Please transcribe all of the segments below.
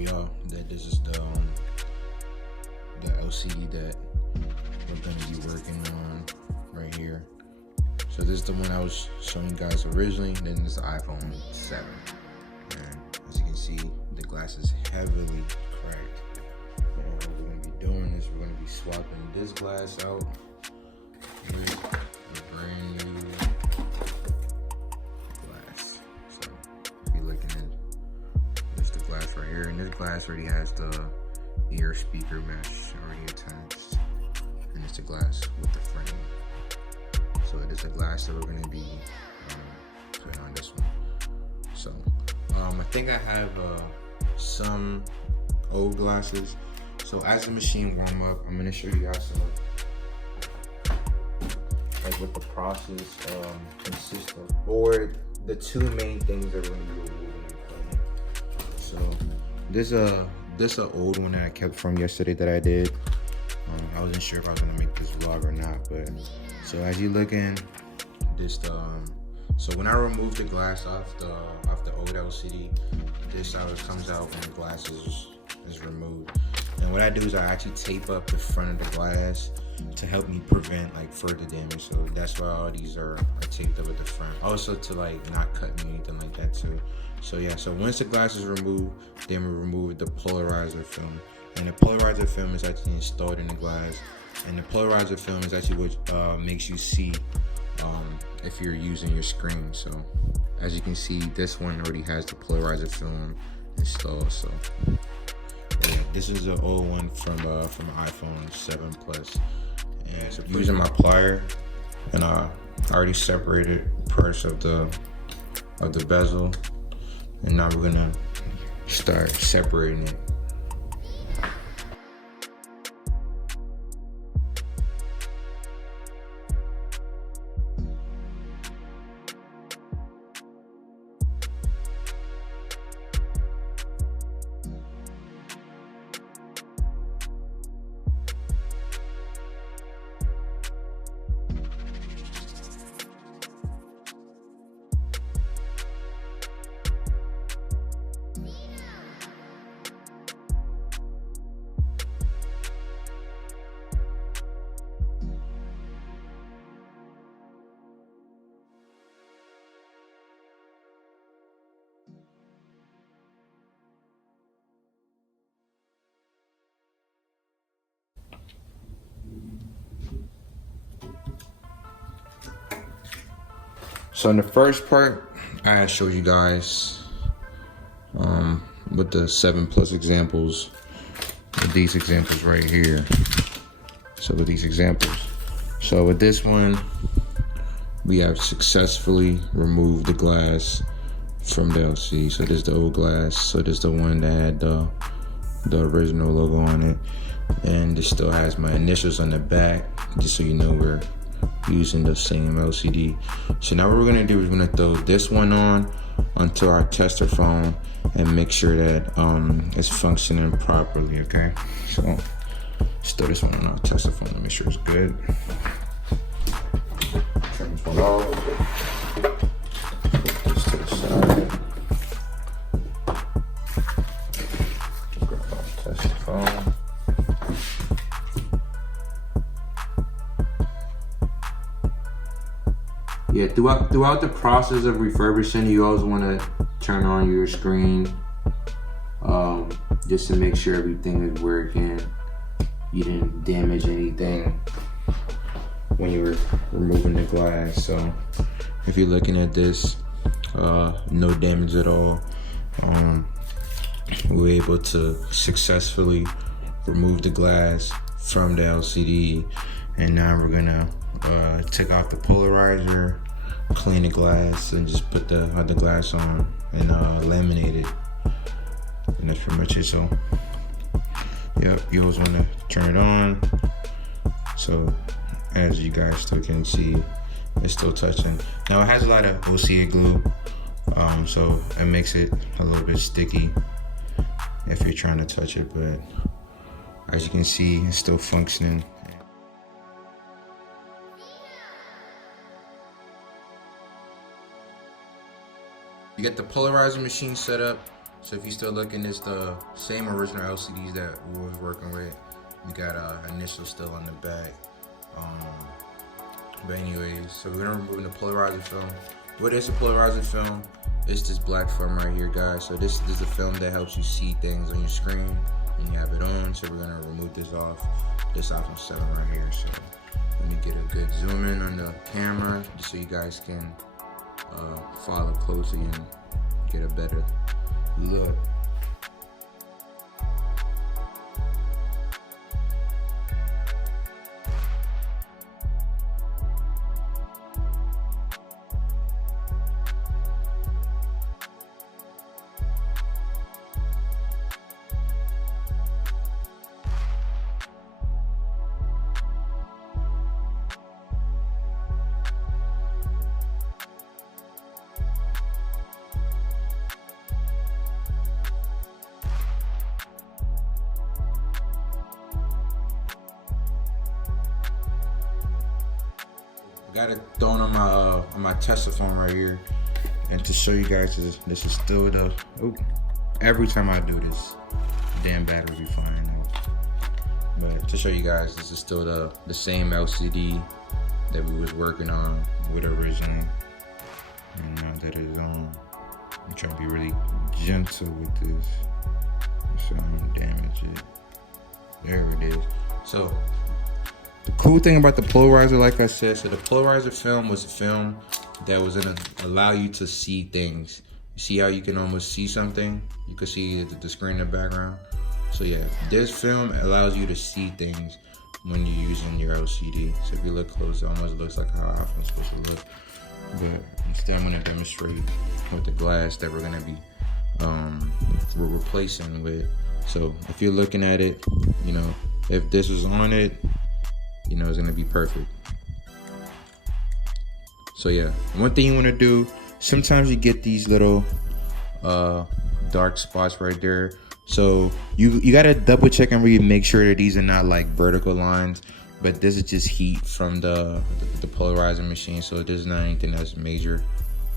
y'all that this is the LCD that we're gonna be working on right here. So this is the one I was showing you guys originally. Then this is the iPhone 7, and as you can see, the glass is heavily cracked. And what we're gonna be doing is we're gonna be swapping this glass out with a brand new glass. So if you're looking at this, the glass right here, and this glass already has the ear speaker mesh already attached, and it's the glass with the frame. So it is a glass that we're going to be putting on this one. So I think I have some old glasses. So as the machine warm up, I'm going to show you guys some, like what the process consists of, or the two main things that we're going to be removing and cleaning. So this a old one that I kept from yesterday that I did. I wasn't sure if I was gonna make this vlog or not, but so as you look in this, so when I remove the glass off the old LCD, this how it comes out when the glass is removed. And what I do is I actually tape up the front of the glass to help me prevent like further damage. So that's why all these are taped up at the front. Also to like not cut me or anything like that too. So yeah, so once the glass is removed, then we remove the polarizer film. And the polarizer film is actually installed in the glass. And the polarizer film is actually what makes you see if you're using your screen. So as you can see, this one already has the polarizer film installed. So yeah, this is an old one from iPhone 7 Plus. And so using my plier, and I already separated parts of the bezel. And now we're gonna start separating it. So in the first part, I showed you guys with the 7 Plus examples, with these examples right here. So with these examples, so with this one, we have successfully removed the glass from the LCD. So this is the old glass. So this is the one that had the original logo on it, and it still has my initials on the back, just so you know we're using the same LCD. So now what we're gonna do is we're gonna throw this one onto our tester phone and make sure that it's functioning properly. Okay, so let's throw this one on our tester phone to make sure it's good. Turn this one off. Put this to the side. Grab our tester phone. Yeah, throughout the process of refurbishing, you always want to turn on your screen just to make sure everything is working. You didn't damage anything when you were removing the glass. So if you're looking at this, no damage at all. We were able to successfully remove the glass from the LCD, and now we're gonna take out the polarizer, clean the glass, and just put the other glass on and laminate it. And that's pretty much it. So yep, you always want to turn it on. So as you guys still can see, it's still touching. Now it has a lot of OCA glue, so it makes it a little bit sticky if you're trying to touch it, but as you can see, it's still functioning. You get the polarizer machine set up. So if you're still looking, it's the same original LCDs that we was working with. We got initial still on the back. But anyways, so we're gonna remove the polarizer film. What is a polarizer film? It's this black film right here, guys. So this is a film that helps you see things on your screen when you have it on. So we're gonna remove this off. This iPhone 7 right here. So let me get a good zoom in on the camera just so you guys can follow closely and get a better look. Got it thrown on my Tesla phone right here, and to show you guys this is still the every time I do this, damn battery be flying out. But to show you guys, this is still the same LCD that we was working on with originally, and now that it's on, I'm trying to be really gentle with this so I don't damage it. There it is. So the cool thing about the polarizer, like I said, so the polarizer film was a film that was gonna allow you to see things. You see how you can almost see something? You can see the screen in the background. So yeah, this film allows you to see things when you're using your LCD. So if you look close, it almost looks like how iPhone's supposed to look. But instead I'm gonna demonstrate with the glass that we're gonna be replacing with. So if you're looking at it, you know, if this was on it, you know, it's gonna be perfect. So yeah, one thing you wanna do, sometimes you get these little dark spots right there. So you gotta double check and really make sure that these are not like vertical lines, but this is just heat from the polarizer machine. So this is not anything that's major.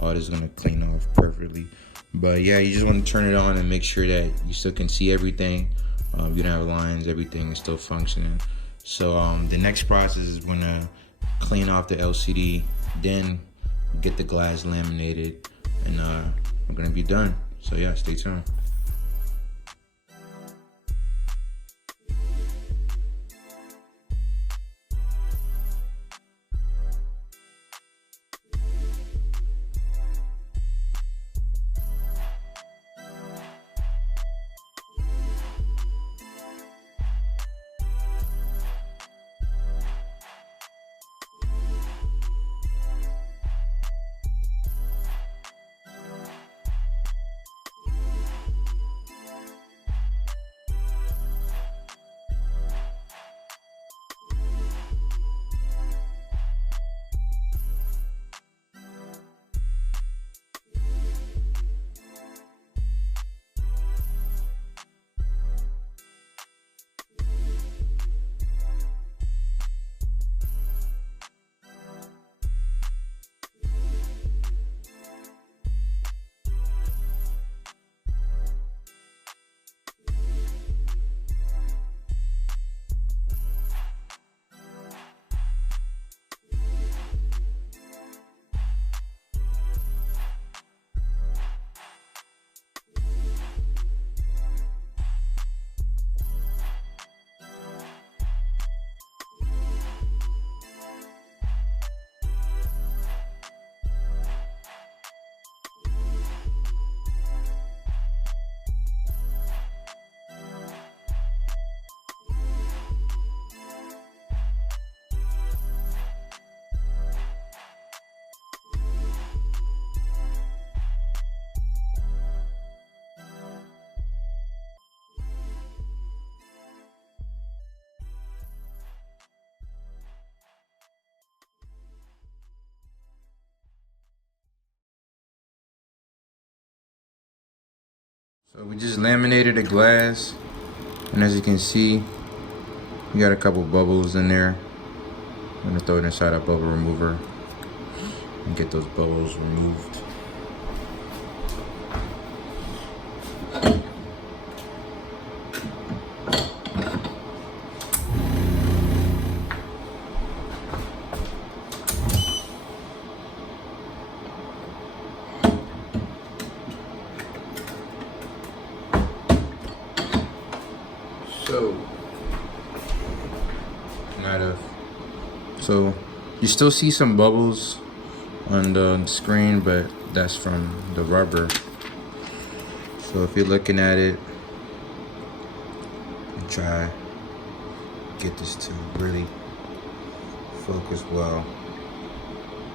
Oh, this is gonna clean off perfectly. But yeah, you just wanna turn it on and make sure that you still can see everything. You don't have lines, everything is still functioning. So the next process is gonna clean off the LCD, then get the glass laminated, and we're gonna be done. So yeah, stay tuned. So we just laminated the glass, and as you can see, we got a couple bubbles in there. I'm gonna throw it inside a bubble remover and get those bubbles removed. So you still see some bubbles on the screen, but that's from the rubber. So if you're looking at it, try get this to really focus well.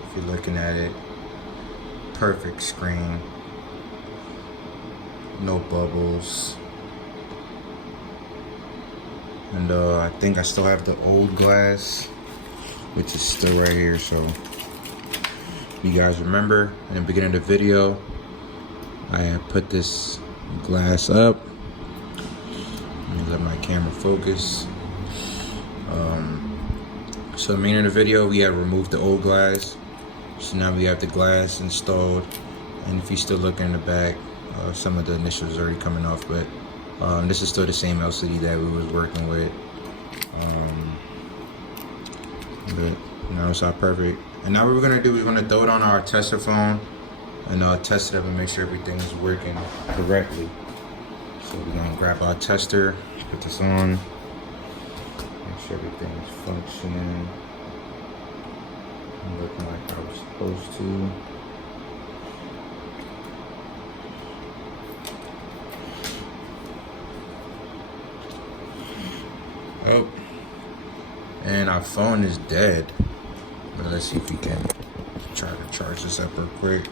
If you're looking at it, perfect screen, no bubbles. And I think I still have the old glass, which is still right here. So you guys remember in the beginning of the video, I had put this glass up. Let me let my camera focus. So the beginning of the video, we have removed the old glass. So now we have the glass installed. And if you still look in the back, some of the initials are already coming off, but this is still the same LCD that we was working with. But now it's all perfect. And now what we're gonna do, we're gonna throw it on our tester phone and test it up and make sure everything is working correctly. So we're gonna grab our tester, put this on, make sure everything is functioning and looking like I was supposed to. Oh, and our phone is dead. But let's see if we can try to charge this up real quick.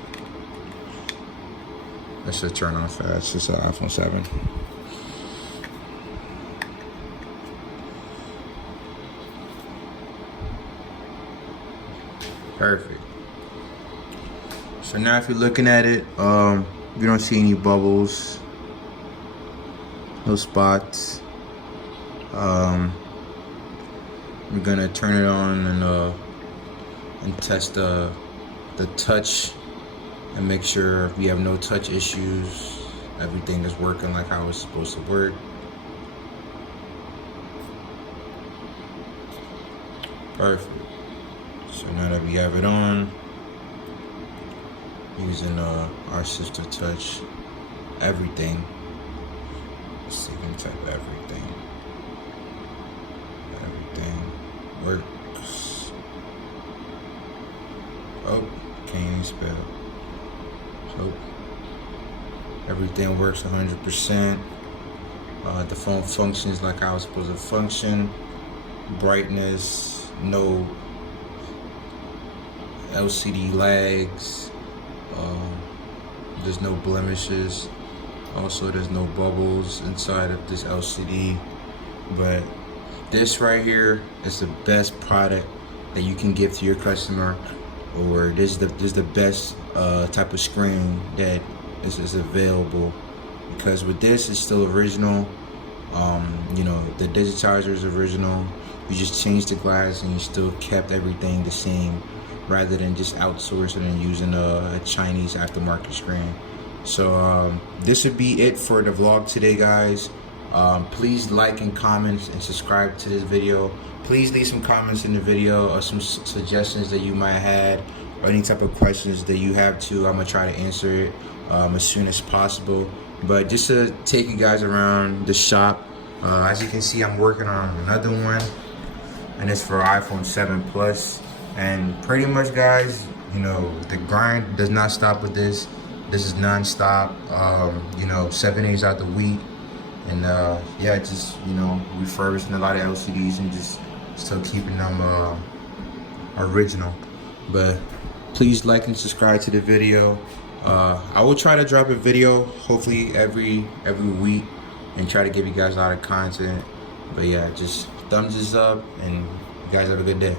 That should turn on fast. It's an iPhone 7. Perfect. So now if you're looking at it, you don't see any bubbles, no spots. We're gonna turn it on and test the touch and make sure we have no touch issues. Everything is working like how it's supposed to work. Perfect. So now that we have it on, using our sister touch, everything. Let's see if we can type everything. Everything works. Oh, can't even spell. So everything works 100%. The phone functions like I was supposed to function. Brightness, no LCD lags. There's no blemishes. Also, there's no bubbles inside of this LCD. But this right here is the best product that you can give to your customer, or this is the best type of screen that is available, because with this it's still original. You know, the digitizer is original. You just changed the glass and you still kept everything the same, rather than just outsourcing and using a Chinese aftermarket screen. So this would be it for the vlog today, guys. Please like and comment and subscribe to this video. Please leave some comments in the video or some suggestions that you might have, or any type of questions that you have too. I'm gonna try to answer it as soon as possible. But just to take you guys around the shop, as you can see, I'm working on another one, and it's for iPhone 7 Plus. And pretty much, guys, you know, the grind does not stop with this. This is non-stop. You know, 7 days out the week. And yeah, just, you know, refurbishing a lot of LCDs and just still keeping them original. But please like and subscribe to the video. I will try to drop a video hopefully every week and try to give you guys a lot of content. But yeah, just thumbs this up and you guys have a good day.